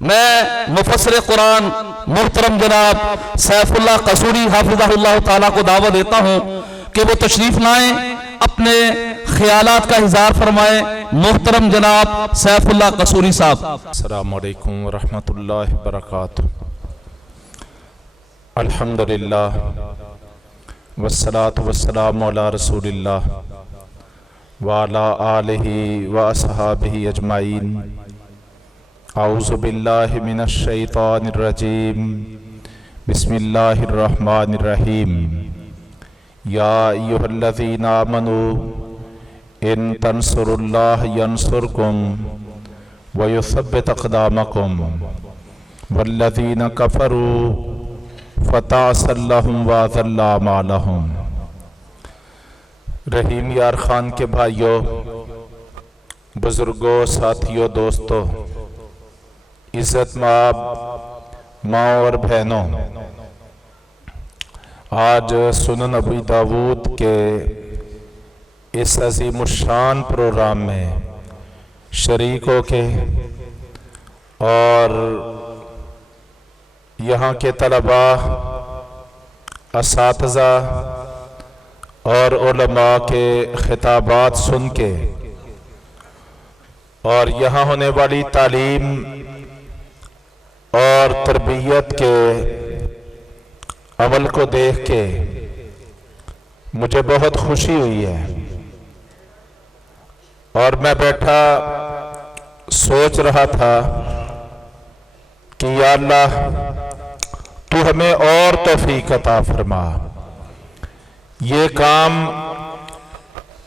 میں مفسر قرآن محترم جناب سیف اللہ قصوری حافظہ اللہ تعالیٰ کو دعوت دیتا ہوں کہ وہ تشریف لائیں، اپنے خیالات کا اظہار فرمائیں۔ محترم جناب سیف اللہ قصوری صاحب۔ السلام علیکم ورحمۃ اللہ وبرکاتہ۔ الحمدللہ والصلاة والسلام علی رسول اللہ وعلی آلہ واصحابہ اجمعین۔ اعوذ باللہ من الشیطان الرجیم، بسم اللہ الرحمن الرحیم۔ یا ایہا الذین آمنوا ان تنصروا اللہ ینصرکم ویثبت اقدامکم والذین کفروا فتعصا لہم واضل اعمالہم۔ رحیم یار خان کے بھائیوں، بزرگوں، ساتھیوں، دوستوں، عزت مآب ماں اور بہنوں، آج سنن ابی داود کے اس عظیم الشان پروگرام میں شریک ہو کے اور یہاں کے طلباء، اساتذہ اور علماء کے خطابات سن کے اور یہاں ہونے والی تعلیم اور تربیت کے عمل کو دیکھ کے مجھے بہت خوشی ہوئی ہے، اور میں بیٹھا سوچ رہا تھا کہ یا اللہ تو ہمیں اور توفیق عطا فرما۔ یہ کام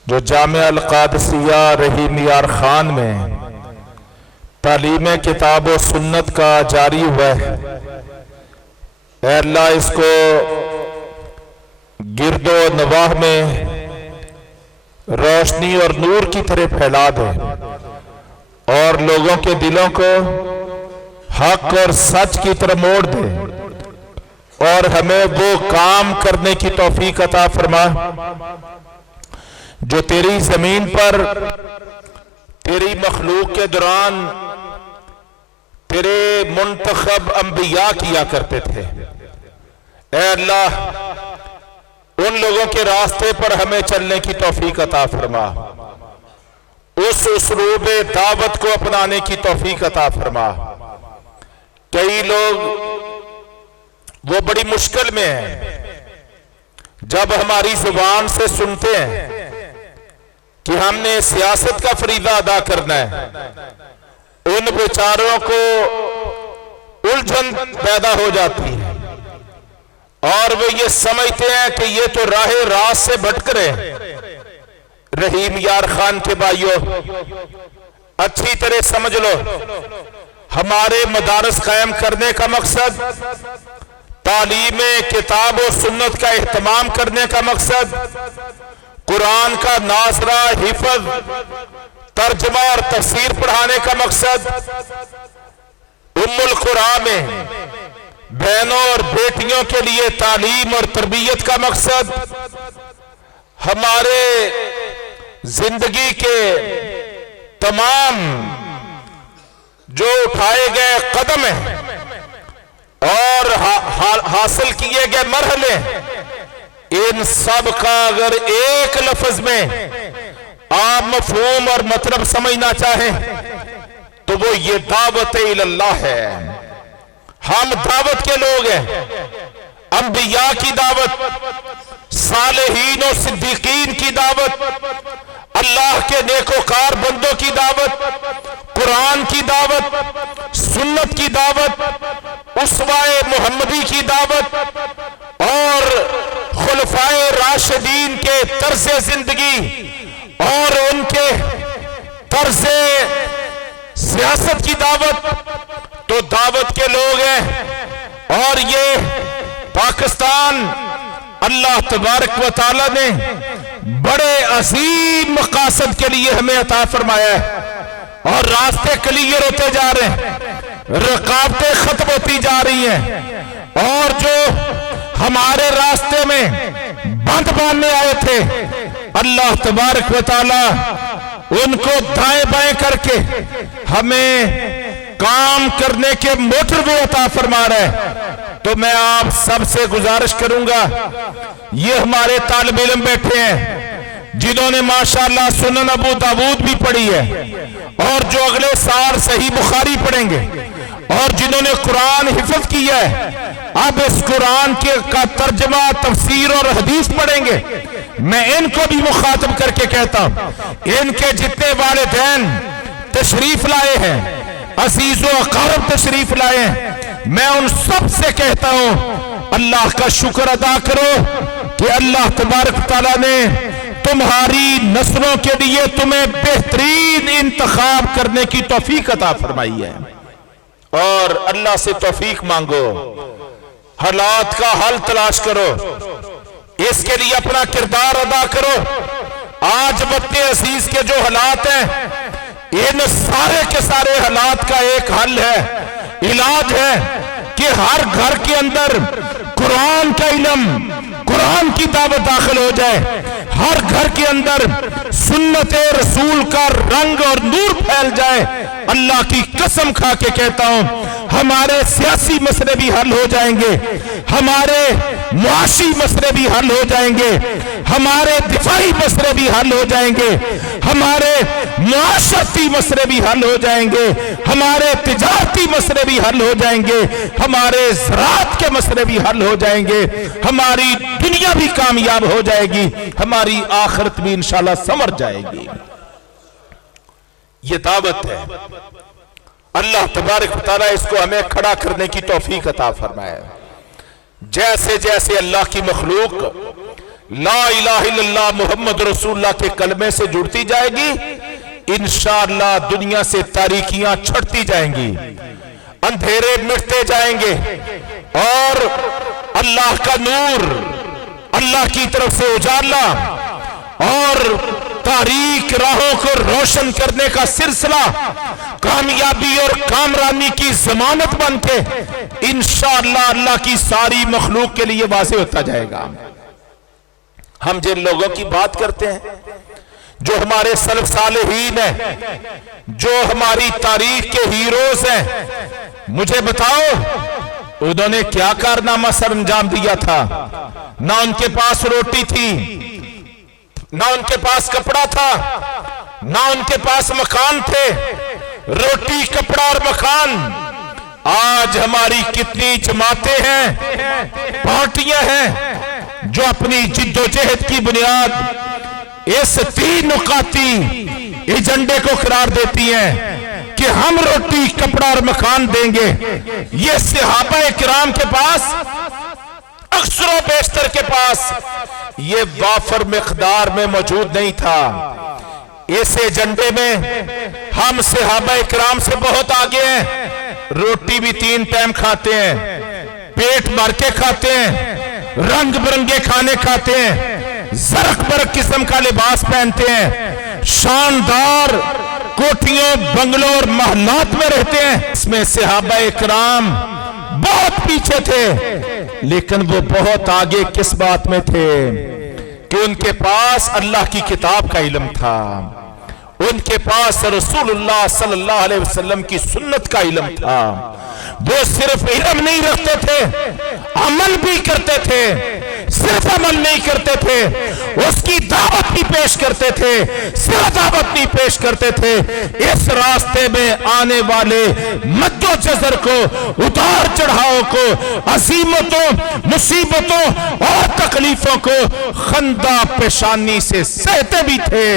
جو جامعہ القادسیہ رحیم یار خان میں تعلیم کتاب و سنت کا جاری ہوا ہے، اے اللہ اس کو گرد و نواح میں روشنی اور نور کی طرح پھیلا دے، اور لوگوں کے دلوں کو حق اور سچ کی طرف موڑ دے، اور ہمیں وہ کام کرنے کی توفیق عطا فرما جو تیری زمین پر تیری مخلوق کے دوران تیرے منتخب انبیاء کیا کرتے تھے۔ اے اللہ ان لوگوں کے راستے پر ہمیں چلنے کی توفیق عطا فرما، اس اسلوب دعوت کو اپنانے کی توفیق عطا فرما۔ کئی لوگ وہ بڑی مشکل میں ہیں جب ہماری زبان سے سنتے ہیں کہ ہم نے سیاست کا فریضہ ادا کرنا ہے، ان بیچاروں کو الجھن پیدا ہو جاتی ہے، اور وہ یہ سمجھتے ہیں کہ یہ تو راہ راست سے بھٹک رہے ہیں۔ رحیم یار خان کے بھائیوں، اچھی طرح سمجھ لو، ہمارے مدارس قائم کرنے کا مقصد، تعلیم کتاب و سنت کا اہتمام کرنے کا مقصد، قرآن کا ناظرہ، حفظ، ترجمہ اور تفسیر پڑھانے کا مقصد، ام القرآن میں بہنوں اور بیٹیوں کے لیے تعلیم اور تربیت کا مقصد، ہمارے زندگی کے تمام جو اٹھائے گئے قدم ہیں اور حاصل کیے گئے مرحلے، ان سب کا اگر ایک لفظ میں آپ مفہوم اور مطلب سمجھنا چاہیں تو وہ یہ دعوت اللہ ہے۔ ہم دعوت کے لوگ ہیں، انبیاء کی دعوت، صالحین و صدیقین کی دعوت، اللہ کے نیکوکار بندوں کی دعوت، قرآن کی دعوت، سنت کی دعوت، اسوہ محمدی کی دعوت، اور خلفائے راشدین کے طرز زندگی اور ان کے طرز سیاست کی دعوت، تو دعوت کے لوگ ہیں۔ اور یہ پاکستان اللہ تبارک و تعالی نے بڑے عظیم مقاصد کے لیے ہمیں عطا فرمایا ہے، اور راستے کلیئر ہوتے جا رہے ہیں، رکاوٹیں ختم ہوتی جا رہی ہیں، اور جو ہمارے راستے میں بند باندھنے آئے تھے، اللہ تبارک و تعالی ان کو دائیں بائیں کر کے ہمیں काम करने के मोटरवे अता फरमा रहा है। तो मैं आप सबसे गुजारिश करूंगा, ये हमारे तालिब इल्म बैठे हैं जिन्होंने माशाअल्लाह सुनन अबू दाऊद भी पढ़ी है और जो अगले साल सही बुखारी पढ़ेंगे और जिन्होंने कुरान हिफ्ज किया है, अब इस कुरान का तर्जमा, तफसीर और हदीस पढ़ेंगे। मैं इनको भी मुखातब करके कहता हूं, इनके जितने वालिदैन तशरीफ लाए हैं, अजीजो अकारब तशरीफ लाए हैं, मैं उन सब से कहता हूं अल्लाह का शुक्र अदा करो कि अल्लाह तबारक तआला ने तुम्हारी नस्लों के लिए तुम्हें बेहतरीन इंतखाब करने की तौफीक अता फरमाई है। और अल्लाह से तौफीक मांगो, हालात का हल तलाश करो, इसके लिए अपना किरदार अदा करो। आज वतन अजीज के जो हालात हैं, इन सारे के सारे हालात का एक हल है, इलाज है कि हर घर के अंदर कुरान का इल्म, कुरान की दावत दाखिल हो जाए, हर घर के अंदर सुन्नते रसूल का रंग और नूर फैल जाए। अल्लाह की कसम खा के कहता हूं, हमारे सियासी मसले भी हल हो जाएंगे, हमारे मुआशी मसले भी हल हो जाएंगे, हमारे दिफाई मसले भी हल हो जाएंगे, हमारे मुआशरती मसले भी हल हो जाएंगे, हमारे तिजारती मसले भी हल हो जाएंगे, हमारे ज़राअत के मसले भी हल हो जाएंगे, हमारी दुनिया भी कामयाब हो जाएगी, हमारी आखिरत भी इंशाअल्लाह संवर जाएगी। ये दावत है, अल्लाह तबारक व तआला इसको हमें खड़ा करने की तौफीक अता फरमाए। जैसे जैसे अल्लाह की मखलूक ला इलाहा इल्लल्लाह मुहम्मद रसूलुल्लाह के कलमे से जुड़ती जाएगी, इंशाअल्लाह दुनिया से तारीकियां छटती जाएंगी, अंधेरे मिटते जाएंगे और अल्लाह का नूर, अल्लाह की तरफ से उजाला और तारीक राहों को रोशन करने का सिलसिला कामयाबी और कामरानी की जमानत बन के इंशाअल्लाह अल्लाह की सारी मखलूक के लिए वाज़ेह होता जाएगा। हम जिन लोगों की बात करते हैं, जो हमारे सलफ सालेहीन हैं, जो हमारी तारीख के हीरोज हैं, मुझे बताओ उन्होंने क्या कारनामा सर अंजाम दिया था? ना उनके पास रोटी थी, ना उनके पास कपड़ा था, ना उनके पास मकान थे। रोटी, कपड़ा और मकान। आज हमारी कितनी जमातें हैं, पार्टियां हैं जो अपनी जिद्दोजहद की बुनियाद इस तीन नुकाती एजेंडे को करार देती हैं कि हम रोटी, कपड़ा और मकान देंगे। ये सहाबा किराम के पास, अक्सर बेशतर के पास ये वाफर मिकदार में मौजूद नहीं था। इस एजेंडे में हम सहाबा किराम से बहुत आगे हैं। रोटी भी 3 टाइम खाते हैं, पेट भर के खाते हैं, रंग बिरंगे खाने खाते हैं, जरक बरक किस्म का लिबास पहनते हैं, शानदार कोठियों, बंगलों और महलात में रहते हैं। इसमें सहाबा किराम बहुत पीछे थे, लेकिन वो बहुत आगे किस बात में थे कि उनके पास अल्लाह की किताब का इल्म था, उनके पास रसूलुल्लाह सल्लल्लाहु अलैहि वसल्लम की सुन्नत का इल्म था। वो सिर्फ इल्म नहीं रखते थे, अमल भी करते थे। सिर्फ अमल नहीं करते थे, उसकी दावत भी पेश करते थे। सिर्फ दावत नहीं पेश करते थे, इस रास्ते में आने वाले मद्दोजर को, उतार चढ़ाव को, अजीमतों, मुसीबतों और तकलीफों को खंदा पेशानी से सहते भी थे।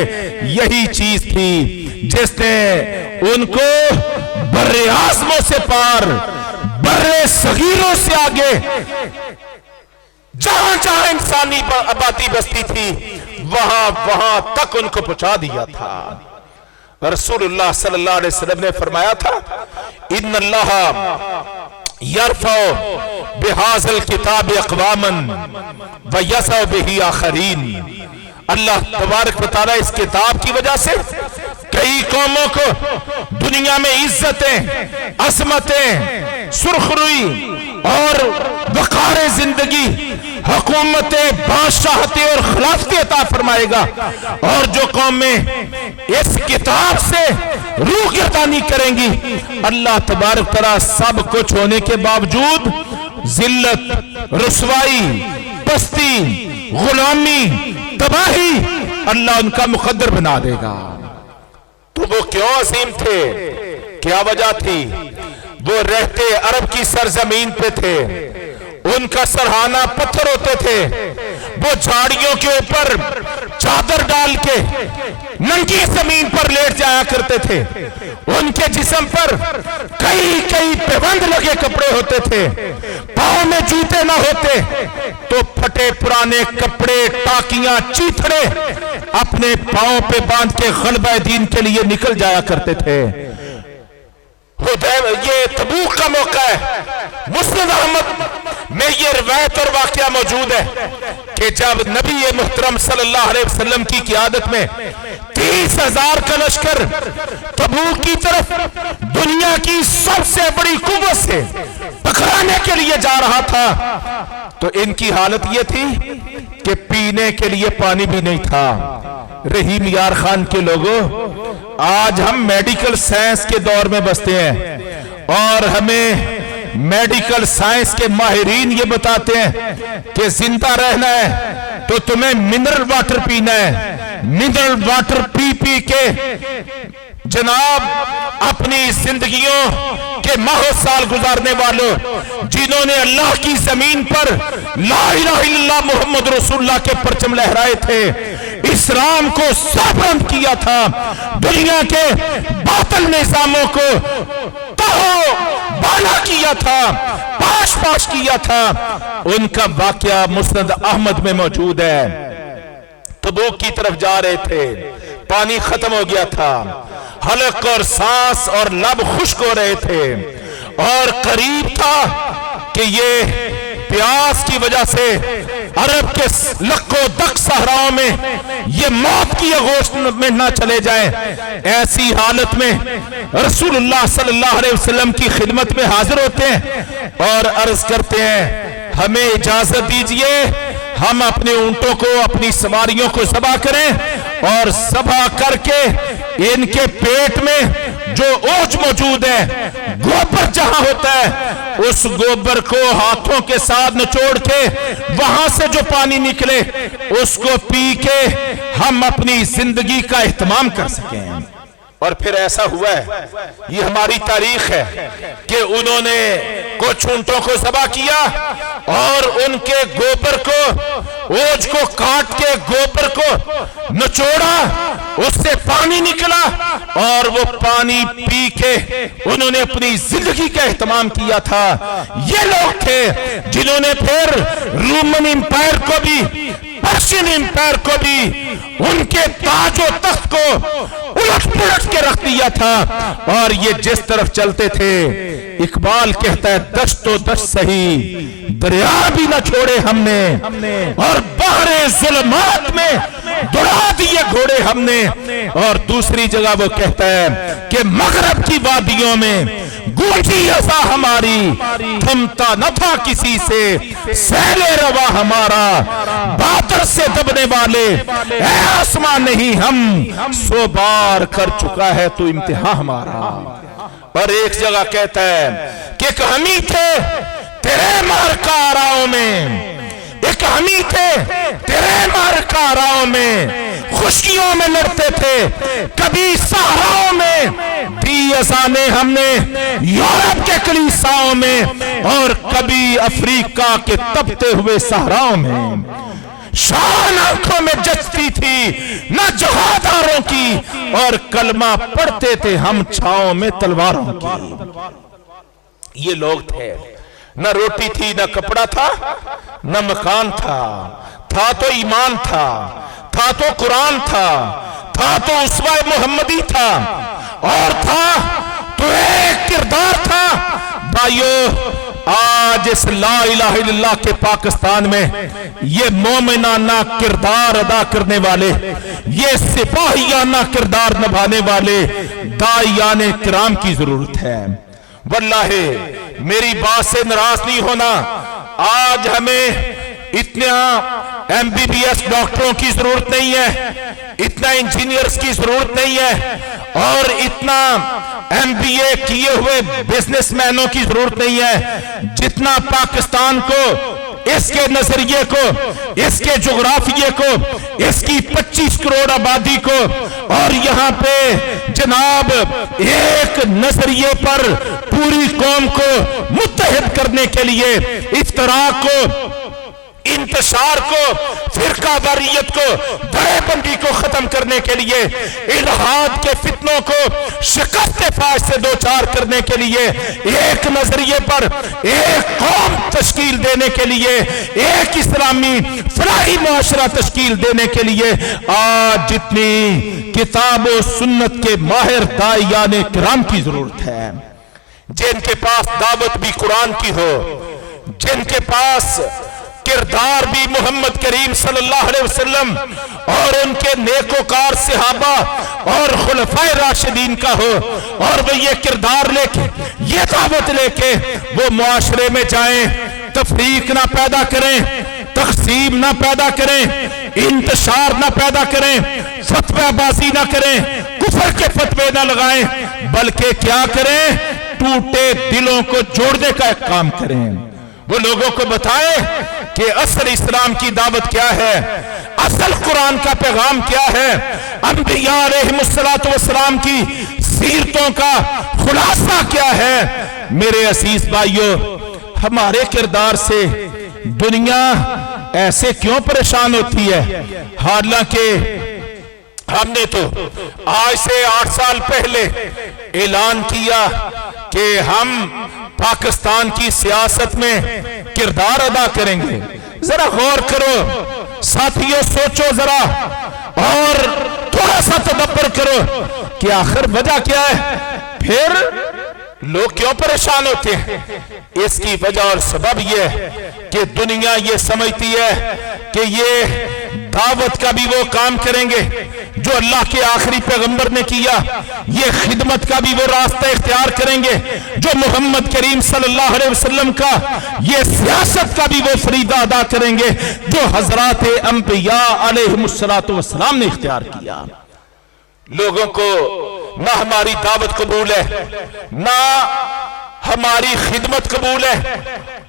यही चीज थी जिसने उनको बर्रे आज़मों से पार, बर्रे सगीरों से आगे, जहां जहां इंसानी आबादी बसती थी, वहां वहां तक उनको पहुंचा दिया था। रसूलुल्लाह सल्लल्लाहु अलैहि वसल्लम ने फरमाया था, इन्नल्लाह यरफ़उ बिहाज़ल किताब अक़वामन व यसअ बिही आखरीन। अल्लाह तबारक व तआला इस किताब की वजह से कई कौमों को दुनिया में इज्जतें, असमतें, सुरखरुई, اور وقار زندگی، حکومت، بادشاہتی اور خلافتی عطا فرمائے گا۔ اور جو قومیں اس کتاب سے روح گردانی کریں گی، اللہ تبارک تعالیٰ سب کچھ ہونے کے باوجود ذلت، رسوائی، پستی، غلامی، تباہی اللہ ان کا مقدر بنا دے گا۔ تو وہ کیوں عظیم تھے؟ کیا وجہ تھی؟ وہ رہتے عرب کی سرزمین پہ تھے، ان کا سرہانہ پتھر ہوتے تھے، وہ جھاڑیوں کے اوپر چادر ڈال کے ننگی زمین پر لیٹ جایا کرتے تھے، ان کے جسم پر کئی پیوند لگے کپڑے ہوتے تھے، پاؤں میں جوتے نہ ہوتے تو پھٹے پرانے کپڑے، ٹاکیاں، چیتھڑے اپنے پاؤں پہ باندھ کے غلبہ دین کے لیے نکل جایا کرتے تھے۔ یہ تبوک کا موقع ہے، مسند احمد میں یہ روایت اور واقعہ موجود ہے کہ جب نبی محترم صلی اللہ علیہ وسلم کی قیادت میں 30,000 کا لشکر تبوک کی طرف دنیا کی سب سے بڑی قوت سے ٹکرانے کے لیے جا رہا تھا، تو ان کی حالت یہ تھی کہ پینے کے لیے پانی بھی نہیں تھا۔ رحیم یار خان کے لوگوں، آج ہم میڈیکل سائنس کے دور میں بستے ہیں اور ہمیں میڈیکل سائنس کے ماہرین یہ بتاتے ہیں کہ زندہ رہنا ہے تو تمہیں منرل واٹر پینا ہے۔ منرل واٹر پی کے جناب اپنی زندگیوں کے ماہ و سال گزارنے والوں، جنہوں نے اللہ کی زمین پر لا الہ الا اللہ محمد رسول اللہ کے پرچم لہرائے تھے، اسلام کو سربلند کیا تھا، دنیا کے باطل نظاموں کو تہو بالا کیا تھا، پاش کیا تھا، ان کا واقعہ مسند احمد میں موجود ہے۔ تبوک کی طرف جا رہے تھے، پانی ختم ہو گیا تھا، حلق اور سانس اور لب خشک ہو رہے تھے، اور قریب تھا کہ یہ پیاس کی وجہ سے عرب کے لکو دک صحراؤں میں یہ موت کی آغوش میں نہ چلے جائیں۔ ایسی حالت میں رسول اللہ صلی اللہ علیہ وسلم کی خدمت میں حاضر ہوتے ہیں اور عرض کرتے ہیں، ہمیں اجازت دیجئے ہم اپنے اونٹوں کو، اپنی سواریوں کو ذبح کریں، اور ذبح کر کے ان کے پیٹ میں جو اوج موجود ہے، گوبر جہاں ہوتا ہے، اس گوبر کو ہاتھوں کے ساتھ نچوڑ کے وہاں سے جو پانی نکلے اس کو پی کے ہم اپنی زندگی کا اہتمام کر سکیں۔ اور پھر ایسا ہوا ہے، یہ ہماری تاریخ ہے کہ انہوں نے کچھ اونٹوں کو ذبح کیا اور ان کے گوبر کو، اوج کو کاٹ کے گوبر کو نچوڑا، اس سے پانی نکلا، اور وہ پانی پی کے انہوں نے اپنی زندگی کا اہتمام کیا تھا۔ یہ لوگ تھے جنہوں نے پھر رومن امپائر کو بھی، پرشین امپائر کو بھی، ان کے تاج و تخت کو الٹ پلٹ کے رکھ دیا تھا، اور یہ جس طرف چلتے تھے، اقبال کہتا ہے دشت و دشت سہی، دریا بھی نہ چھوڑے ہم نے، اور بحر ظلمات میں دوڑا دیے گھوڑے ہم نے۔ اور دوسری جگہ وہ کہتا ہے کہ مغرب کی وادیوں میں گونجی اذا ہماری، تھمتا نہ تھا کسی سے سیل روا ہمارا، باتر سے دبنے والے اے آسمان نہیں ہم، سو بار کر چکا ہے تو امتحان ہمارا۔ اور ایک جگہ کہتا ہے کہ ایک ہمی تھے تیرے مارکا آراؤں میں، ایک ہمی تھے تیرے مارکا آراؤں میں، خشکیوں میں لڑتے تھے، کبھی صحراؤں میں دی اذانیں ہم نے یورپ کے کلیساؤں میں، اور کبھی افریقہ کے تپتے ہوئے صحراؤں میں۔ شان آنکھوں میں جچتی تھی نہ جہاداروں کی، اور کلمہ پڑھتے تھے ہم چھاؤں میں تلواروں کی۔ یہ لوگ تھے، نہ روٹی تھی، نہ کپڑا تھا، نہ مکان تھا تو ایمان تھا تو قرآن تھا تو اسوہ محمدی تھا، اور تھا تو ایک کردار تھا۔ بھائیو، آج اس لا الہ الا اللہ کے پاکستان میں یہ مومنانہ کردار ادا کرنے والے، یہ سپاہیانہ کردار نبھانے والے داعیان کرام کی ضرورت ہے۔ वल्लाह मेरी बात से नाराज नहीं होना, आज हमें इतना MBBS डॉक्टरों की जरूरत नहीं है, इतना इंजीनियर्स की जरूरत नहीं है, और इतना MBA किए हुए बिजनेसमैनों की जरूरत नहीं है, जितना पाकिस्तान को, इसके नजरिए को, इसके जोग्राफिये को, इसकी 25 करोड़ आबादी को, और यहाँ पे जनाब एक नजरिए पर पूरी कौम को मुत्तहिद करने के लिए, इफ्तराक को, इंतशार को, फिरका वारियत को, दड़ेबंदी को खत्म करने के लिए, इल्हाद के फितनों को शिकस्त फाश से दो चार करने के लिए, एक नजरिए पर एक कौम तश्कील देने के लिए, एक इस्लामी फलाही मुआशरा तश्कील देने के लिए आज जितनी किताब और सुन्नत के माहिर दाइयाने किराम की जरूरत है, जिनके पास दावत भी कुरान की हो, जिनके पास किरदार भी मोहम्मद करीम सल्लल्लाहु अलैहि वसल्लम और उनके नेकोकार सहाबा और खुलफाए राशिदीन का हो, और वो ये किरदार लेके, ये दावत लेके वो मुआशरे में जाएं, तफरीक ना पैदा करें, तकसीम ना पैदा करें, इंतशार ना पैदा करें, फतवाबाजी ना करें, कुफर के फतवे ना लगाएं, बल्कि क्या करें, टूटे दिलों को जोड़ने का एक काम करें। वो लोगों को बताएं कि असल इस्लाम की दावत क्या है, असल कुरान का पैगाम क्या है, अंबिया अलैहिमुस्सलातु वस्सलाम की सीरतों का खुलासा क्या है। मेरे अजीज भाइयों, हमारे किरदार से दुनिया ऐसे क्यों परेशान होती है? हालांकि हमने तो आज से 8 साल पहले ऐलान किया कि हम पाकिस्तान की सियासत में किरदार अदा करेंगे। जरा गौर करो साथियों, सोचो जरा और थोड़ा सा तदब्बर करो कि आखिर वजह क्या है, फिर लोग क्यों परेशान होते हैं। इसकी वजह और सबब यह है कि दुनिया ये समझती है कि ये दावत का भी वो काम करेंगे जो अल्लाह के आखिरी पैगंबर ने किया, ये खिदमत का भी वो रास्ता इख्तियार करेंगे जो मोहम्मद करीम सल्लल्लाहु अलैहि वसल्लम का, ये सियासत का भी वो फरीदा अदा करेंगे जो हजरात अंबिया अलैहिमुस्सलातु वस्सलाम ने इख्तियार किया। लोगों को ना हमारी दावत कबूल है, ना हमारी खिदमत कबूल है,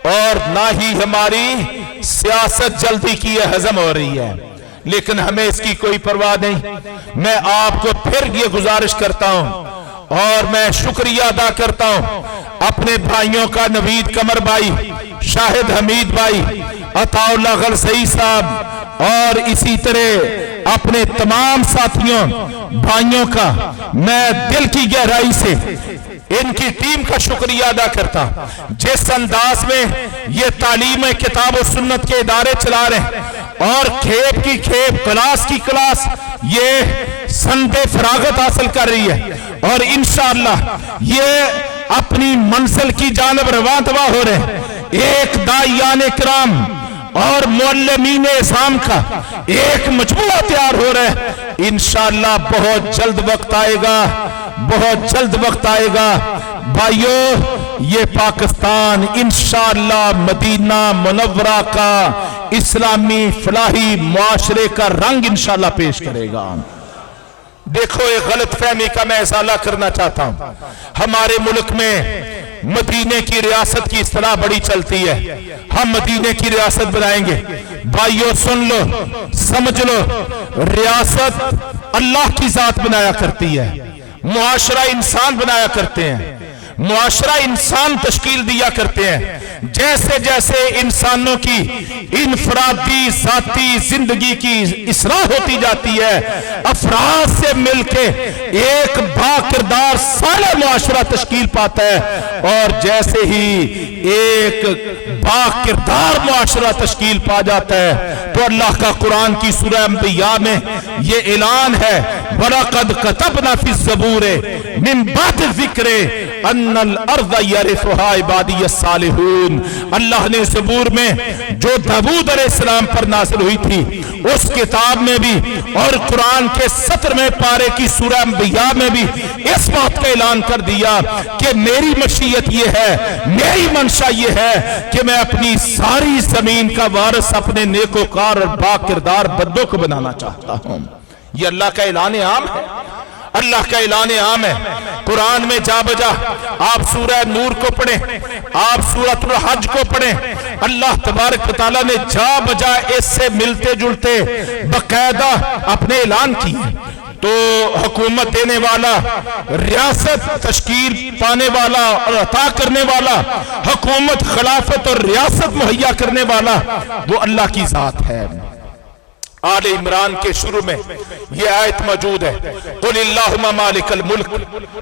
और ना ही हमारी सियासत जल्दी की हजम हो रही है, लेकिन हमें इसकी कोई परवाह नहीं। मैं आपको फिर ये गुजारिश करता हूं और मैं शुक्रिया अदा करता हूं अपने भाइयों का, नवीद कमर भाई, शाहिद हमीद भाई, अताउल्लाह गलसई साहब, और इसी तरह अपने तमाम साथियों भाइयों का मैं दिल की गहराई से इनकी टीम का शुक्रिया अदा करता। जिस अंदाज में ये तालीम किताब और सुन्नत के इदारे चला रहे हैं, और खेप की खेप, क्लास की क्लास, ये संदे फरागत हासिल कर रही है, और इंशाअल्लाह ये अपनी मंजिल की जानिब रवा दवा हो रहे हैं। एक दाइयाने किराम और मुअल्लिमीन इस्लाम का एक मजमुआ तैयार हो रहा है। इंशाअल्लाह बहुत जल्द वक्त आएगा, बहुत जल्द वक्त आएगा भाइयों, ये पाकिस्तान इंशाअल्लाह मदीना मुनव्वरा का इस्लामी फलाही मुआशरे का रंग इंशाअल्लाह पेश करेगा। देखो, एक गलत फहमी का मैं इज़ाला करना चाहता हूं। हमारे मुल्क में मदीने की रियासत की इस्तिलाह बड़ी चलती है, हम मदीने की रियासत बनाएंगे। भाइयों सुन लो, समझ लो, रियासत अल्लाह की जात बनाया करती है, मुआशरा इंसान बनाया करते हैं, मुआशरा इंसान तश्कील दिया करते हैं। जैसे जैसे इंसानों की इनफरादी जाती जिंदगी की इस्लाह होती जाती है, अफराद से मिलके एक बाकिरदार साले मुआशरा तश्कील पाता है, और जैसे ही एक बाकिरदार मुआशरा तश्कील पा जाता है तो अल्लाह का कुरान की सूरह अंबिया में ये ऐलान है, वलक़द कतबना फ़िज़्ज़बूर मिन बाद ज़िक्र अन्नल अर्द यरिथुहा इबादी अस्सालिहून। अल्लाह ने ज़बूर में जो दाऊद अलैहिस्सलाम पर नाज़िल हुई थी उस किताब में भी और कुरान के 17वें पारे की सूरह अंबिया में भी इस बात का ऐलान कर दिया कि मेरी मशीयत ये है, मेरी मंशा ये है कि मैं अपनी सारी जमीन का वारिस अपने नेकोकार और बाकिरदार बंदों को बनाना चाहता हूं। ये अल्लाह का ऐलान आम है, अल्लाह का ऐलान आम है। कुरान में जा बजा आप सूरह नूर को पढ़ें, आप सूरह हज को पढ़ें, अल्लाह तबारक व तआला ने जा बजा इससे मिलते जुलते बकायदा अपने ऐलान किए। तो हुकूमत देने वाला, रियासत तश्कील पाने वाला और अता करने वाला, हुकूमत खिलाफत और रियासत मुहैया करने वाला वो अल्लाह की जात है। आले इमरान के शुरू में ये आयत मौजूद है, कुलिल्लाहुम्मा मालिकल मुल्क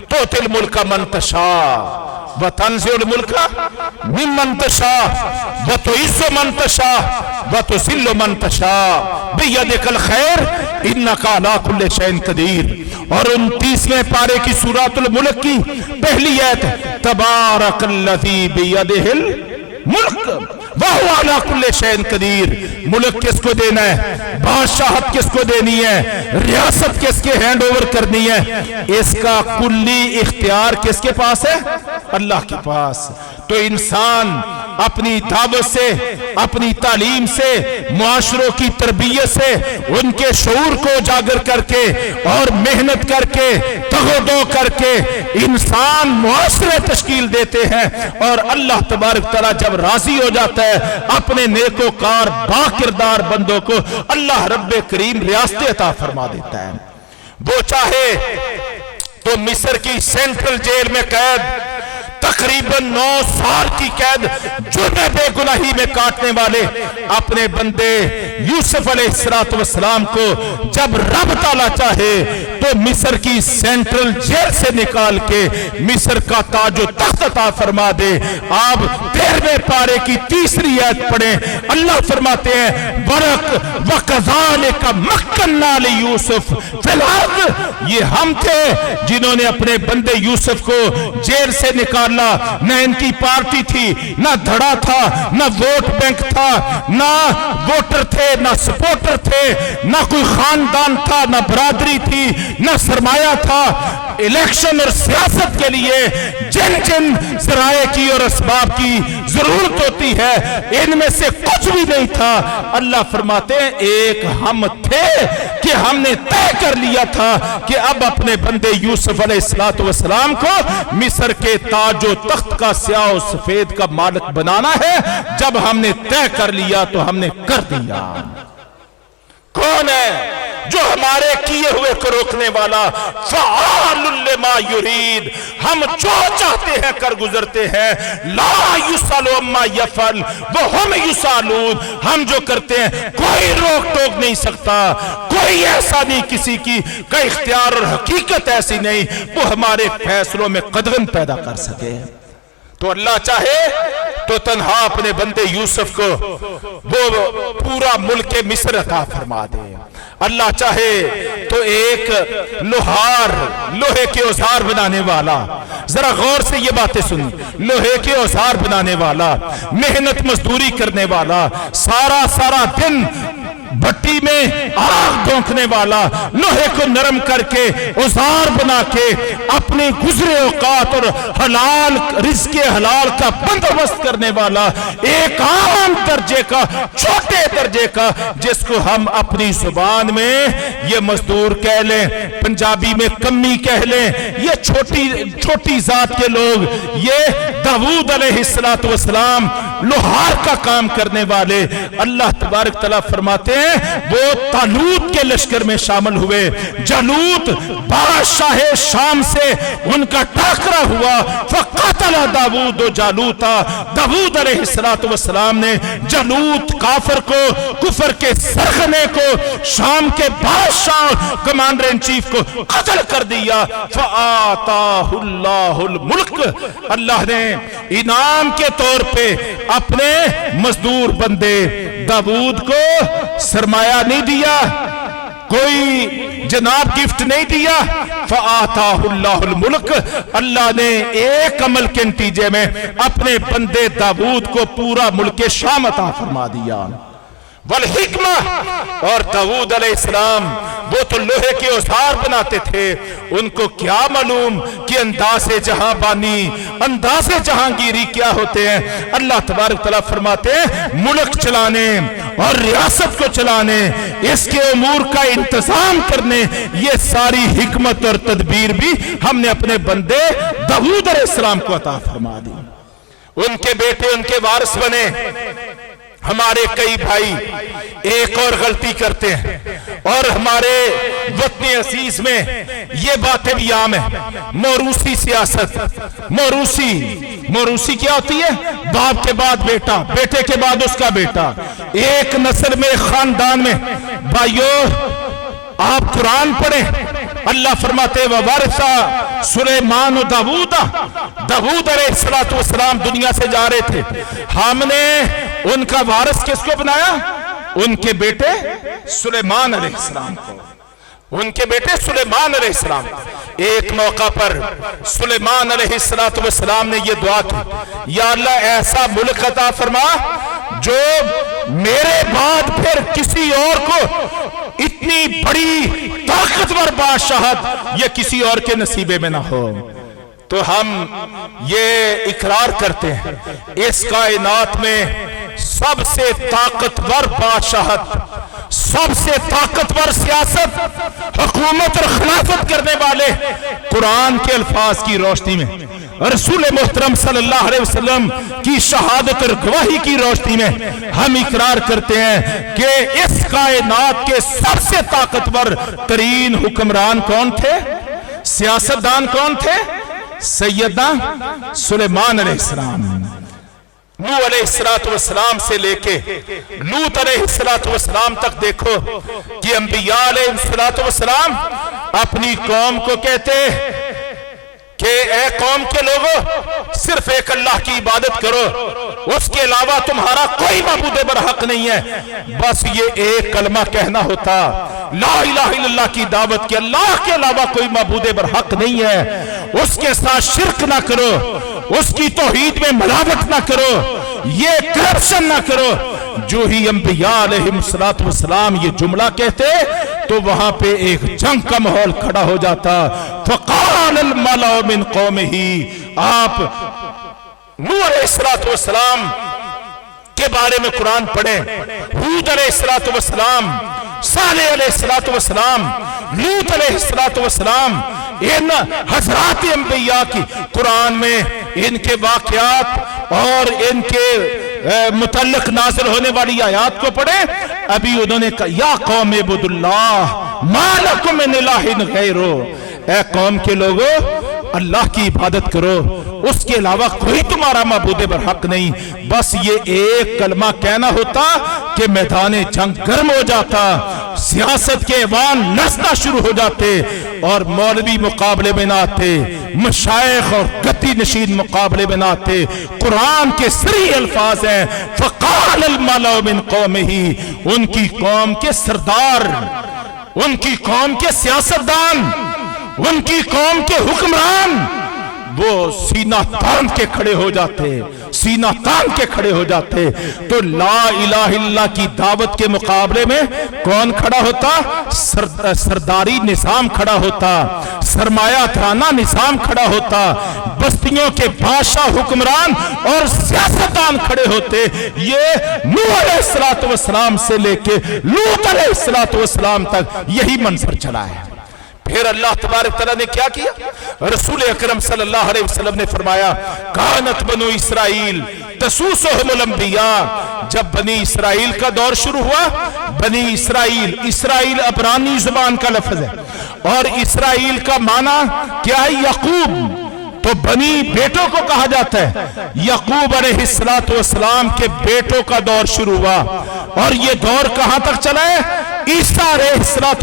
तुतिल मुल्का मन तशा व तंज़िउल मुल्का मिम्मन तशा व तुइज़्ज़ु मन तशा व तुज़िल्लु मन तशा बियदिकल खैर इन्नका अला कुल्लि शैइन कदीर। और 29वें पारे की सूरतुल मुल्क की पहली आयत, तबारकल्लज़ी बियदिहिल मुल्क वहुव अला कुल्लि शैइन कदीर। मुल्क किसको देना है, बादशाहत किसको देनी है, रियासत किसके हैंड ओवर करनी है, इसका कुल्ली इख्तियार किसके पास है, अल्लाह के पास। तो इंसान अपनी दावत से, अपनी तालीम से, मुआशरों की तरबियत से, उनके शऊर को उजागर करके और मेहनत करके तगोदो करके इंसान मुआशरे तश्कील देते हैं। और अल्लाह तबारक तआला जब राजी हो जाता है अपने नेकोकार बाकिरदार बंदों को अल्लाह रब्बे करीम रियासत अता फरमा देता है। वो चाहे तो मिस्र की सेंट्रल जेल में कैद, तकरीबन 9 साल की कैद जुर्म बेगुनाही में काटने वाले अपने बंदे यूसुफ अलैहिस्सलाम को जब रब ताला चाहे तो मिस्र की सेंट्रल जेल से निकाल के मिस्र का ताजो तख्त अता फरमा दे। आप 13वें पारे की तीसरी आयत पढ़ें, अल्लाह फरमाते हैं वरक वकज़ालिका मक्कन्ना लियूसुफ फिल अर्द। ये हम थे जिन्होंने अपने बंदे यूसुफ को जेल से निकाला। न इनकी पार्टी थी, न धड़ा था, न वोट बैंक था, न वोटर थे, न सपोर्टर थे, न कोई खानदान था, न बरादरी थी, न सरमाया था। इलेक्शन और सियासत के लिए जिन जिन ज़राए की और असबाब की जरूरत होती है इनमें से कुछ भी नहीं था। अल्लाह फरमाते हैं एक हम थे कि हमने तय कर लिया था कि अब अपने बंदे यूसुफ अलैहिस्सलाम को मिस्र के ताजो तख्त का स्याह और सफेद का मालिक बनाना है। जब हमने तय कर लिया तो हमने कर दिया। कौन है जो हमारे किए हुए को रोकने वाला, फ़आलुल लिमा युरीद, हम जो चाहते हैं कर गुजरते हैं। ला युसअलु अम्मा यफ़अल व हुम युसअलून, हम जो करते हैं कोई रोक टोक नहीं सकता, कोई ऐसा नहीं किसी की का इख्तियार और हकीकत ऐसी नहीं वो हमारे फैसलों में कदगन पैदा कर सके। तो अल्लाह चाहे तो तन्हा अपने बंदे यूसुफ को वो पूरा मुल्क मिस्र अता फरमा दे। अल्लाह चाहे तो एक लोहार, लोहे के औजार बनाने वाला, जरा गौर से ये बातें सुन, लोहे के औजार बनाने वाला, मेहनत मजदूरी करने वाला, सारा सारा दिन भट्टी में आग धोंकने वाला, लोहे को नरम करके औजार बना के अपने गुजरे औकात और हलाल रिज़्क़े हलाल का बंदोबस्त करने वाला, एक आम दर्जे का, छोटे दर्जे का, जिसको हम अपनी जुबान में ये मजदूर कह लें, पंजाबी में कम्मी कह लें, ये छोटी जात के लोग, ये दाऊद अलैहिस्सलाम लोहार का काम करने वाले। अल्लाह तबारक तआला फरमाते हैं वो तालूत के लश्कर में शामिल हुए। जालूत बादशाह शाम से उनका टाकरा हुआ। फ़क़तला दाऊद जालूता, दाऊद अलैहिस्सलाम ने जालूत काफिर को, कुफर के सरगने को, शाम के बादशाह कमांडर इन चीफ को कत्ल कर दिया। फ़आताहुल्लाहुल मुल्क, अल्लाह ने इनाम के तौर पे अपने मजदूर बंदे दाऊद को सरमाया नहीं दिया, کوئی جناب گفٹ نہیں دیا. فَآتَاهُ اللَّهُ الْمُلْكَ, اللہ نے ایک عمل کے نتیجے میں اپنے بندے داؤد کو پورا ملک شام عطا فرما دیا. والحکمہ, اور داؤد علیہ السلام وہ تو لوہے کے اوزار بناتے تھے, ان کو کیا معلوم کہ انداز جہاں بانی, انداز جہانگیری کیا ہوتے ہیں. اللہ تبارک تعالیٰ فرماتے ہیں ملک چلانے اور ریاست کو چلانے, اس کے امور کا انتظام کرنے, یہ ساری حکمت اور تدبیر بھی ہم نے اپنے بندے داؤد علیہ السلام کو عطا فرما دی. ان کے بیٹے ان کے وارث بنے. ہمارے کئی بھائی ایک اور غلطی کرتے ہیں, اور ہمارے وطن عزیز میں یہ باتیں بھی عام ہیں. موروثی سیاست, موروثی کیا ہوتی ہے؟ باپ کے بعد بیٹا, بیٹے کے بعد اس کا بیٹا, ایک نسل میں, خاندان میں. بھائیو آپ قرآن پڑھیں, اللہ فرماتے وَوَرِثَ سلیمان و داؤد علیہ السلام دنیا سے جا رہے تھے, ہم نے ان کا وارث کس کو بنایا؟ ان کے بیٹے سلیمان علیہ السلام کو, ان کے بیٹے سلیمان علیہ السلام. ایک موقع پر سلیمان علیہ السلام نے یہ دعا کی, یا اللہ ایسا ملک عطا فرما جو میرے بعد پھر کسی اور کو اتنی بڑی طاقتور بادشاہت یہ کسی اور کے نصیبے میں نہ ہو. تو ہم یہ اقرار کرتے ہیں اس کائنات میں سب سے طاقتور بادشاہت, سب سے طاقتور سیاست, حکومت اور خلافت کرنے والے قرآن کے الفاظ کی روشنی میں, رسول محترم صلی اللہ علیہ وسلم کی شہادت اور گواہی کی روشنی میں ہم اقرار کرتے ہیں کہ اس کائنات کے سب سے طاقتور ترین حکمران کون تھے, سیاستدان کون تھے؟ سیدنا سلیمان علیہ السلام. نوح علیہ السلام سے لے کے لوط علیہ السلام تک دیکھو کہ انبیاء علیہ السلام اپنی قوم کو کہتے کہ اے قوم کے لوگوں صرف ایک اللہ کی عبادت کرو, اس کے علاوہ تمہارا کوئی معبود برحق نہیں ہے. بس یہ ایک کلمہ کہنا ہوتا, لا الہ الا اللہ کی دعوت کہ اللہ کے علاوہ کوئی معبود برحق نہیں ہے, اس کے ساتھ شرک نہ کرو, اس کی توحید میں ملاوٹ نہ کرو, یہ کرپشن نہ کرو. جو ہی انبیاء علیہ السلام یہ جملہ کہتے تو وہاں پہ ایک جنگ کا ماحول کھڑا ہو جاتا. فقال الملأ من قومه, آپ نوح علیہ السلام کے بارے میں قرآن پڑھیں, ہود علیہ السلام, صالح علیہ السلام, لوط علیہ السلام, ان حضرات انبیاء کی قرآن میں ان کے واقعات اور ان کے متعلق نازل ہونے والی آیات کو پڑھیں. ابھی انہوں نے کہا یا قوم اعبدوا اللہ ما لکم من الہ غیرہ, اے قوم کے لوگوں اللہ کی عبادت کرو, اس کے علاوہ کوئی تمہارا معبود برحق نہیں. بس یہ ایک کلمہ کہنا ہوتا کہ میدان جنگ گرم ہو جاتا, سیاست کے ایوان نسنا شروع ہو جاتے, اور مولوی مقابلے میں نہ آتے, مشائخ اور گدی نشین مقابلے میں نہ آتے. قرآن کے صریح الفاظ ہیں فقال الملأ من قومه, ان کی قوم کے سردار, ان کی قوم کے سیاستدان, ان کی قوم کے حکمران وہ سینہ تان کے کھڑے ہو جاتے, سینہ تان کے کھڑے ہو جاتے. تو لا الہ الا اللہ کی دعوت کے مقابلے میں کون کھڑا ہوتا؟ سرداری نظام کھڑا ہوتا, سرمایہ ترانہ نظام کھڑا ہوتا, بستیوں کے بادشاہ حکمران اور سیاستدان کھڑے ہوتے. یہ نوح علیہ السلام سے لے کے لوط علیہ السلام تک یہی منظر چلا ہے. پھر اللہ تبارک تعالیٰ نے کیا کیا؟ رسول اکرم صلی اللہ علیہ وسلم نے فرمایا کانت بنو اسرائیل تسوسہم الانبیاء. جب بنی اسرائیل کا دور شروع ہوا, بنی اسرائیل عبرانی زبان کا لفظ ہے, اور اسرائیل کا معنی کیا ہے؟ یعقوب. تو بنی بیٹوں کو کہا جاتا ہے. یعقوب علیہ السلام کے بیٹوں کا دور شروع ہوا, اور یہ دور کہاں تک چلا ہے؟ عیسیٰ علیہ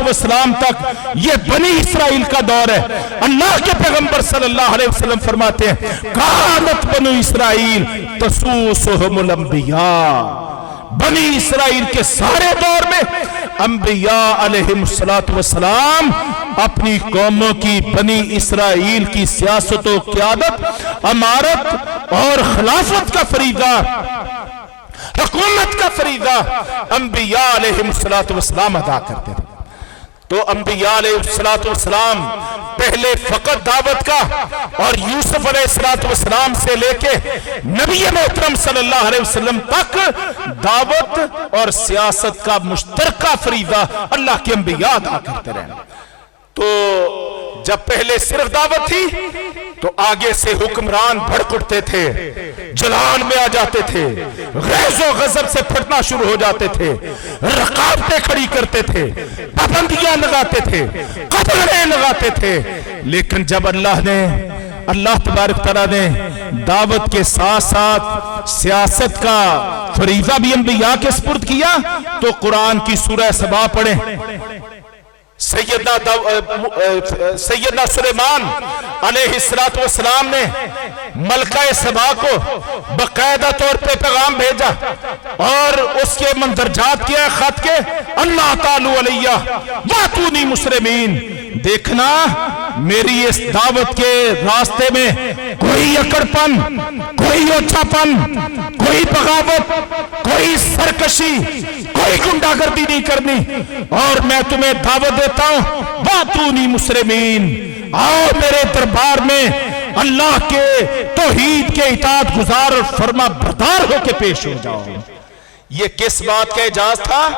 السلام تک یہ بنی اسرائیل کا دور ہے. اللہ کے پیغمبر صلی اللہ علیہ وسلم فرماتے ہیں کانت بنو اسرائیل تسوسہم الانبیاء. بنی اسرائیل کے سارے دور میں انبیاء अलैहिस्सलातु वस्सलाम अपनी कौमों की बनी इसराइल की सियासत व क़यादत, अमारत और खिलाफत का फरीदा, हुकूमत का फरीदा अंबिया अलैहिस्सलातु वस्सलाम अदा करते थे। तो अंबिया अलैहिस्सलातु वस्सलाम पहले फकत दावत का और यूसुफ अलैहिस्सलातु वस्सलाम से लेके नबी मोहतरम सल्लल्लाहु अलैहि वसल्लम तक दावत और सियासत का मुश्तरका फरीदा अल्लाह के अंबिया अदा करते रहे। तो जब पहले सिर्फ दावत थी तो आगे से हुक्मरान भड़क उठते थे, जलाल में आ जाते थे, गैज़ो गज़ब से फटना शुरू हो जाते थे, रकाबतें खड़ी करते थे, पाबंदियां लगाते थे, कतलें लगाते थे। लेकिन जब अल्लाह तबारक तआला ने दावत के साथ साथ सियासत का फरीज़ा भी अंबिया के सुपुर्द किया, तो कुरान की सूरह सबा पढ़े। सैयदना सुलेमान अलैहिस्सलातु वस्सलाम ने मलका सबा को बाकायदा तौर पे पैगाम भेजा और उसके मंदरजात किया खत के, अल्लाह तालू अलैया वातूनी मुस्लिमीन, देखना मेरी इस दावत के रास्ते में कोई अकड़पन, कोई ओछापन, कोई बगावत, कोई सरकशी, कोई गुंडागर्दी नहीं करनी। और मैं तुम्हें दावत देता हूं, वातूनी मुस्लिमीन, आओ मेरे दरबार में अल्लाह के तौहीद के इताअत गुजार और फरमा बरदार होके पेश हो जाओ। ये किस बात का एजाज था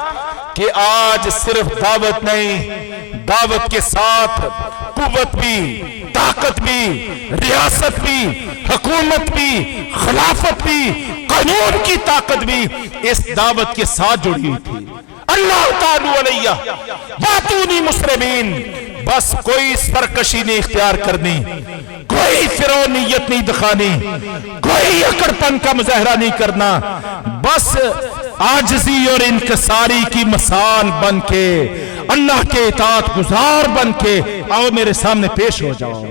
कि आज सिर्फ दावत नहीं, दावत के साथ कुव्वत भी, ताकत भी, रियासत भी, हुकूमत भी, खिलाफत भी, कानून की ताकत भी इस दावत के साथ जुड़ी हुई थी। अल्लाह तालू अलैया वातूनी मुस्लिमीन, बस कोई सरकशी नहीं इख्तियार करनी, कोई फिरौनियत नहीं दिखानी, कोई अकड़पन का मुजाहरा नहीं करना, बस आजिज़ी और इनकसारी की मिसाल बन के, अल्लाह के इताअत गुजार बन के आओ मेरे सामने पेश हो जाओ।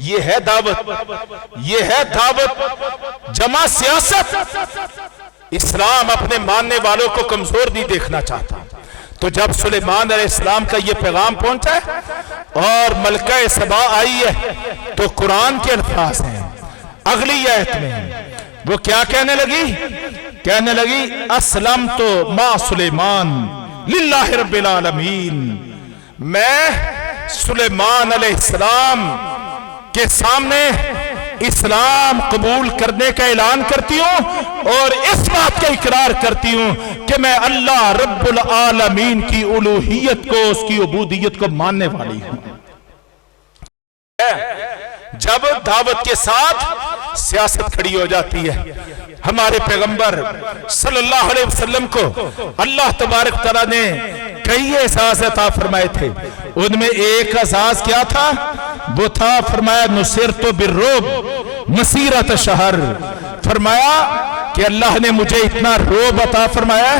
ये है दावत, ये है दावत जमा सियासत। इस्लाम अपने मानने वालों को कमजोर नहीं देखना चाहता। तो जब सुलेमान अलैहिस्सलाम का ये पैगाम पहुंचा है और मलका सबा आई है, तो कुरान के अल्फाज हैं अगली आयत में, वो क्या कहने लगी? कहने लगी असलम तो मा सुलेमान लिल्लाहि रब्बिल आलमीन, मैं सुलेमान अलैहिस्सलाम के सामने इस्लाम कबूल करने का ऐलान करती हूं और इस बात का इकरार करती हूं कि मैं अल्लाह रब्बुल आलमीन की उलूहियत को, उसकी उबूदियत को मानने वाली हूं। जब दावत के साथ सियासत खड़ी हो जाती है, हमारे पैगंबर सल्लल्लाहु अलैहि वसल्लम को अल्लाह तबारक तआला ने कई एहसास अता फरमाए थे। उनमें एक एहसास क्या था? वो था फरमाया नुसिरतु बिर्रुब मसीरत शहर, फरमाया कि अल्लाह ने मुझे इतना रोब अता फरमाया,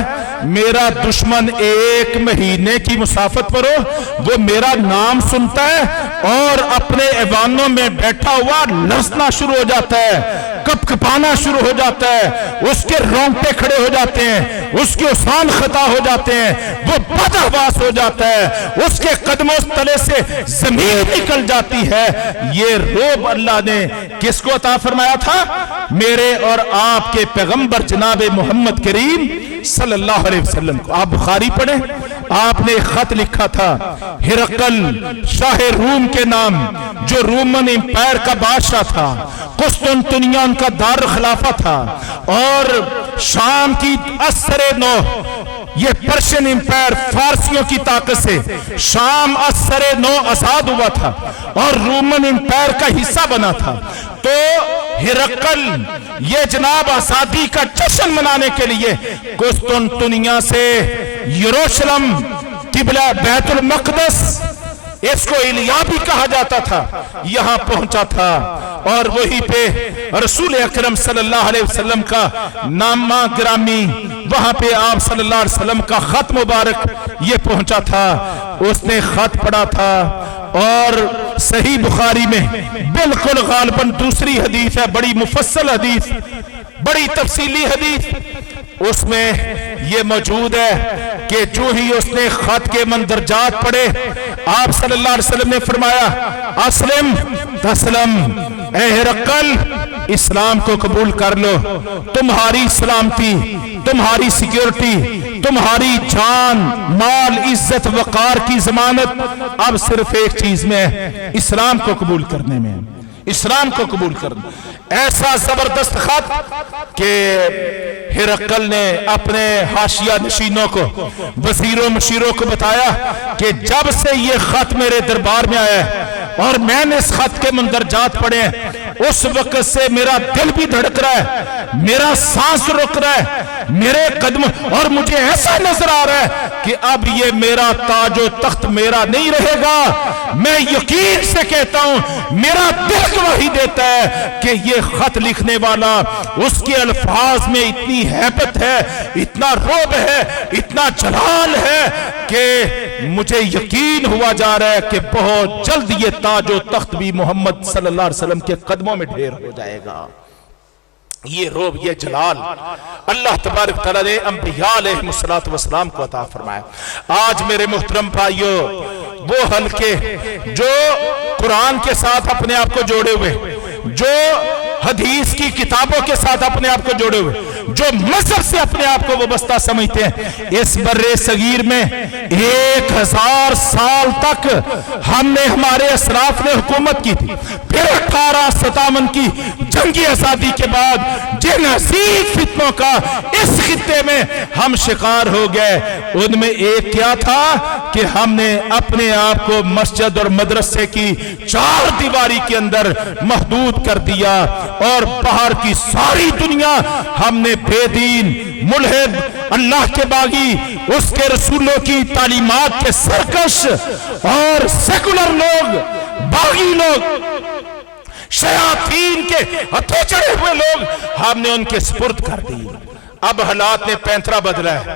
मेरा दुश्मन एक महीने की मुसाफत पर हो वो मेरा नाम सुनता है और अपने ऐवानों में बैठा हुआ लरसना शुरू हो जाता है, कपकपाना शुरू हो जाता है, उसके रोंगटे खड़े हो जाते हैं, उसके उसान खता हो जाते हैं, वो बदहवास हो जाता है, उसके कदमों तले से जमीन निकल जाती है। ये रोब अल्लाह ने किसको अता फरमाया था? मेरे और आपके पैगंबर जनाब मोहम्मद करीम सल्लल्लाहु अलैहि वसल्लम को। आप बुखारी पढ़े, आपने एक खत लिखा था हिरकल शाह रूम के नाम, जो रोमन एम्पायर का बादशाह था, कुस्तुनतुनिया उनका दार खिलाफा था और शाम की असरे नौ, ये पर्शियन एम्पायर फारसियों की ताकत से शाम असरे नौ आजाद हुआ था और रोमन एम्पायर का हिस्सा बना था। तो हिरकल ये जनाब आजादी का जश्न मनाने के लिए कुस्तुनतुनिया से यरूशलेम किबला बैतुल मक़दस, इसको इलिया भी कहा जाता था, यहां पहुंचा था और वहीं पे रसूल अकरम सल्लल्लाहु अलैहि वसल्लम का नामा ग्रामी, वहां पे आप सल्लल्लाहु अलैहि वसल्लम का खत मुबारक ये पहुंचा था। उसने खत पढ़ा था और صحیح بخاری میں بالکل غالباً دوسری حدیث ہے، بڑی مفصل حدیث، بڑی تفصیلی حدیث، اس میں یہ موجود ہے کہ جو ہی اس نے خط کے مندرجات پڑھے، آپ صلی اللہ علیہ وسلم نے فرمایا اسلم تسلم، اے ہرقل اسلام کو قبول کر لو، تمہاری سلامتی، تمہاری سیکیورٹی، تمہاری جان مال عزت وقار کی ضمانت اب صرف ایک چیز میں ہے، اسلام کو قبول کرنے میں، اسلام کو قبول کرنا۔ ایسا زبردست خط کہ ہرقل نے اپنے حاشیہ نشینوں کو، وزیروں مشیروں کو بتایا کہ جب سے یہ خط میرے دربار میں آیا ہے اور میں نے اس خط کے مندرجات پڑھے ہیں، اس وقت سے میرا دل بھی دھڑک رہا ہے، میرا سانس رک رہا ہے، میرے قدم، اور مجھے ایسا نظر آ رہا ہے کہ اب یہ میرا تاج و تخت میرا نہیں رہے گا۔ میں یقین سے کہتا ہوں، میرا دل گواہی دیتا ہے کہ یہ خط لکھنے والا، اس کے الفاظ میں اتنی ہیبت ہے، اتنا رعب ہے، اتنا جلال ہے کہ مجھے یقین ہوا جا رہا ہے کہ بہت جلد یہ تاج و تخت بھی محمد صلی اللہ علیہ وسلم کے قدموں میں ڈھیر ہو جائے گا۔ یہ روب، یہ جلال اللہ تبارک تعالیٰ نے انبیاء علیہ السلام کو عطا فرمایا۔ آج میرے محترم بھائیو، وہ حلقے جو قرآن کے ساتھ اپنے آپ کو جوڑے ہوئے، جو حدیث کی کتابوں کے ساتھ اپنے آپ کو جوڑے ہوئے، جو مذہب سے اپنے آپ کو وابستہ سمجھتے ہیں، اس برے صغیر میں 1000 سال تک ہم نے، ہمارے اسلاف نے حکومت کی تھی، پھر 1857 کی جنگی آزادی کے بعد جن عظیم فتنوں کا اس خطے میں ہم شکار ہو گئے، ان میں ایک کیا تھا کہ ہم نے اپنے آپ کو مسجد اور مدرسے کی 4 دیواری کے اندر محدود کر دیا، اور باہر کی ساری دنیا ہم نے بے دین، ملحد، اللہ کے باغی، اس کے رسولوں کی تعلیمات کے سرکش اور سیکولر لوگ، باغی لوگ، شیاطین کے ہتھے چڑھے ہوئے لوگ ہم نے ان کے سپرد کر دی۔ اب حالات نے پینترا بدلا ہے،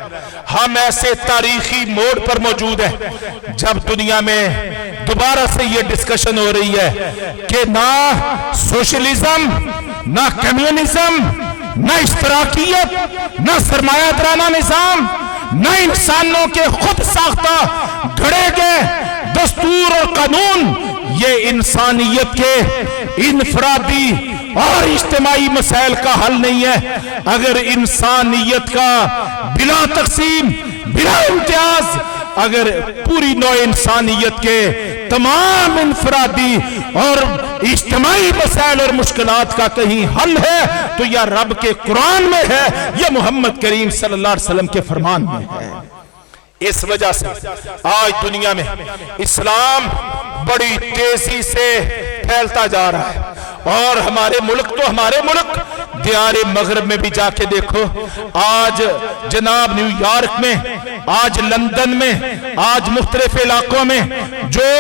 ہم ایسے تاریخی موڑ پر موجود ہیں جب دنیا میں دوبارہ سے یہ ڈسکشن ہو رہی ہے کہ نہ سوشلزم، نہ کمیونزم، نہ اشتراکیت، نہ سرمایہ دارانہ نظام، نہ انسانوں کے خود ساختہ گھڑے گئے دستور اور قانون، یہ انسانیت کے انفرادی اور اجتماعی مسائل کا حل نہیں ہے۔ اگر انسانیت کا بلا تقسیم، بلا امتیاز، اگر پوری نوع انسانیت کے تمام انفرادی اور اجتماعی مسائل اور مشکلات کا کہیں حل ہے تو یا رب کے قرآن میں ہے یا محمد کریم صلی اللہ علیہ وسلم کے فرمان میں ہے۔ اس وجہ سے آج دنیا میں اسلام بڑی تیزی سے پھیلتا جا رہا ہے، اور ہمارے ملک تو ہمارے ملک دیار مغرب میں بھی جا کے دیکھو، آج جناب نیو یارک میں، آج لندن میں، آج مختلف علاقوں میں جو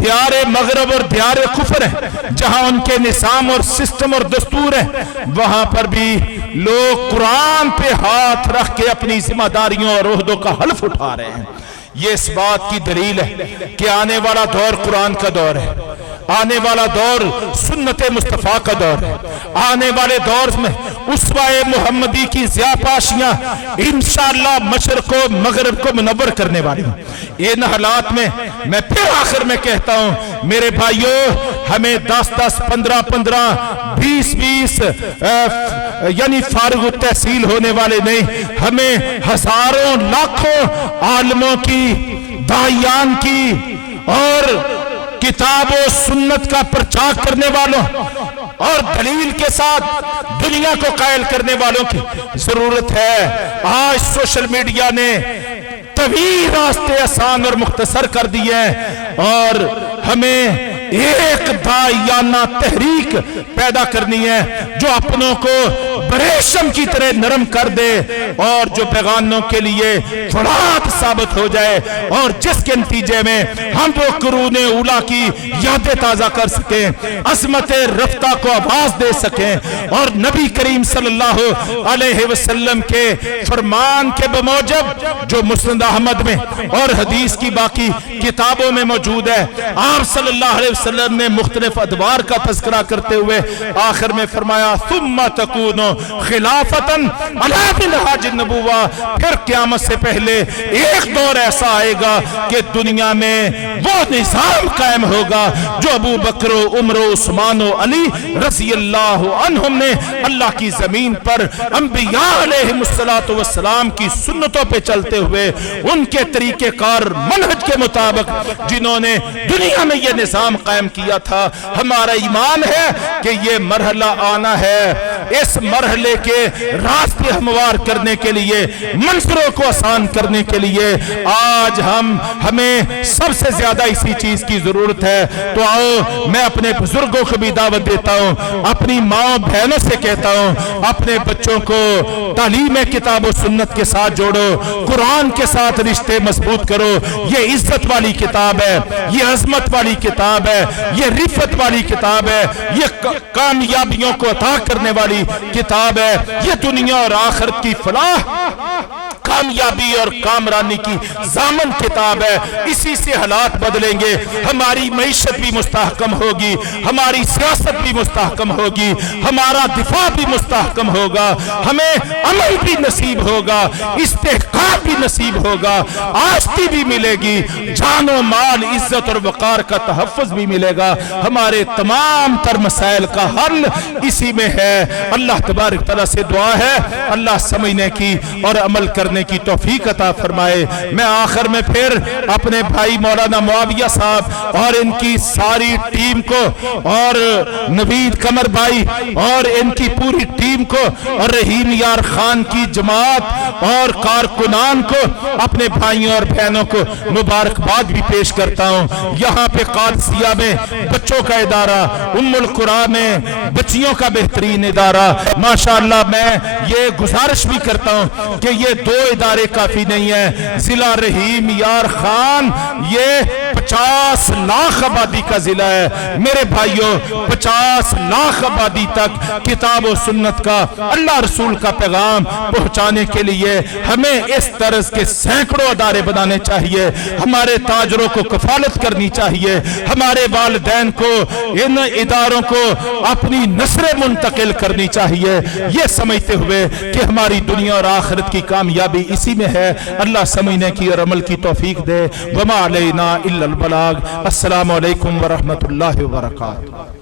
دیار مغرب اور دیار کفر ہے، جہاں ان کے نظام اور سسٹم اور دستور ہے، وہاں پر بھی لوگ قرآن پہ ہاتھ رکھ کے اپنی ذمہ داریوں اور عہدوں کا حلف اٹھا رہے ہیں۔ یہ اس بات کی دلیل ہے کہ آنے والا دور قرآن کا دور ہے، آنے والا دور سنت مصطفیٰ کا دور ہے، آنے والے دور میں اسوہ محمدی کی ضیاء پاشیاں انشاءاللہ مشرق و مغرب کو منور کرنے والی ہیں۔ ان حالات میں میں پھر آخر میں کہتا ہوں میرے بھائیوں، ہمیں 10-10 15-15 20-20 یعنی فارغ التحصیل ہونے والے نہیں، ہمیں ہزاروں لاکھوں عالموں کی، داعیان کی اور کتاب و سنت کا پرچار کرنے والوں اور دلیل کے ساتھ دنیا کو قائل کرنے والوں کی ضرورت ہے۔ آج سوشل میڈیا نے طویل راستے آسان اور مختصر کر دیے ہیں، اور ہمیں ایک داعیانہ تحریک پیدا کرنی ہے جو اپنوں کو परेशम की तरह नरम कर दे और जो बेगानों के लिए फलात साबित हो जाए, और जिसके नतीजे में हम वो कुरूने उला की यादें ताज़ा कर सकें, अज़मत रफ्ता को आवाज़ दे सकें, और नबी करीम सल्लल्लाहु अलैहि वसल्लम के फरमान के बमौजब जो मुस्नद अहमद में और हदीस की बाकी किताबों में मौजूद है, आप सल्लल्लाहु अलैहि वसल्लम ने मुख्तलिफ अदवार का तज़किरा करते हुए आखिर में फरमाया सुम्मा तकूनो खिलाफतन अला मिनहाज नबुव्वा, फिर क़यामत से पहले एक दौर ऐसा आएगा कि दुनिया में वो निज़ाम कायम होगा जो अबू बकर, उमर, उस्मान, अली रज़ी अल्लाह अन्हुम ने अल्लाह की ज़मीन पर अंबिया अलैहिमुस्सलातु वस्सलाम की सुन्नतों पे चलते हुए उनके तरीक़ेकार मनहज के मुताबिक जिन्होंने दुनिया में ये निज़ाम कायम किया था। हमारा ईमान है कि ये मरहला आना है, इस मरहले के रास्ते हमवार करने के लिए, मंजरों को आसान करने के लिए आज हमें सबसे ज्यादा इसी चीज की जरूरत है। तो आओ, मैं अपने बुजुर्गों को भी दावत देता हूँ, अपनी माँ बहनों से कहता हूँ, अपने बच्चों को तालीम किताब और सुन्नत के साथ जोड़ो, कुरान के साथ रिश्ते मजबूत करो। ये इज्जत वाली किताब है, ये अजमत वाली किताब है, ये रिफत वाली किताब है, ये कामयाबियों को अता करने वाली किताब है, ये दुनिया और आखिरत की फलाह, कामयाबी और कामरानी की ज़ामन किताब है। इसी से हालात बदलेंगे, हमारी मईशत भी मुस्तहकम होगी, हमारी सियासत भी मुस्तहकम होगी, हमारा दिफा भी मुस्तहकम होगा, हमें अमल भी नसीब होगा, इस्तेहकाम भी नसीब होगा, आस्ती भी मिलेगी, जानो माल, इज्जत और वकार का तहफ़्फ़ुज़ भी मिलेगा। हमारे तमाम तर मसाइल का हल इसी में है। अल्लाह तबारक तआला से दुआ है, अल्लाह समझने की और अमल करने की तौफीक अता फरमाए। मैं आखिर में फिर अपने भाई मौलाना मुआविया साहब और इनकी सारी टीम को, और नवीद कमर भाई और इनकी पूरी टीम को, और रहीम यार खान की जमात और कारकुनान को, अपने भाइयों और बहनों को मुबारकबाद भी पेश करता हूँ। यहाँ पे कादसिया में बच्चों का इदारा, उम्मुल कुरान में बच्चियों का बेहतरीन इदारा, माशाअल्लाह। मैं ये गुजारिश भी करता हूँ कि ये दो इदारे काफी नहीं है। जिला रहीम यार खान ये 50 लाख आबादी का जिला है। मेरे भाइयों, 50 लाख आबादी तक किताब और सुन्नत का, अल्लाह रसूल का पैगाम पहुंचाने के लिए हमें इस तरह के सैकड़ों अदारे बनाने चाहिए। हमारे ताजरों को कफालत करनी चाहिए, हमारे वालिदैन को, इन इदारों को अपनी नस्रें मुंतकिल करनी चाहिए, ये समझते हुए कि हमारी दुनिया और आखिरत की कामयाबी इसी में है। अल्लाह समझने की और अमल की तौफीक दे। वमा अलैना इल्लल बलाग। अस्सलामु अलैकुम व रहमतुल्लाहि व बरकातुहू।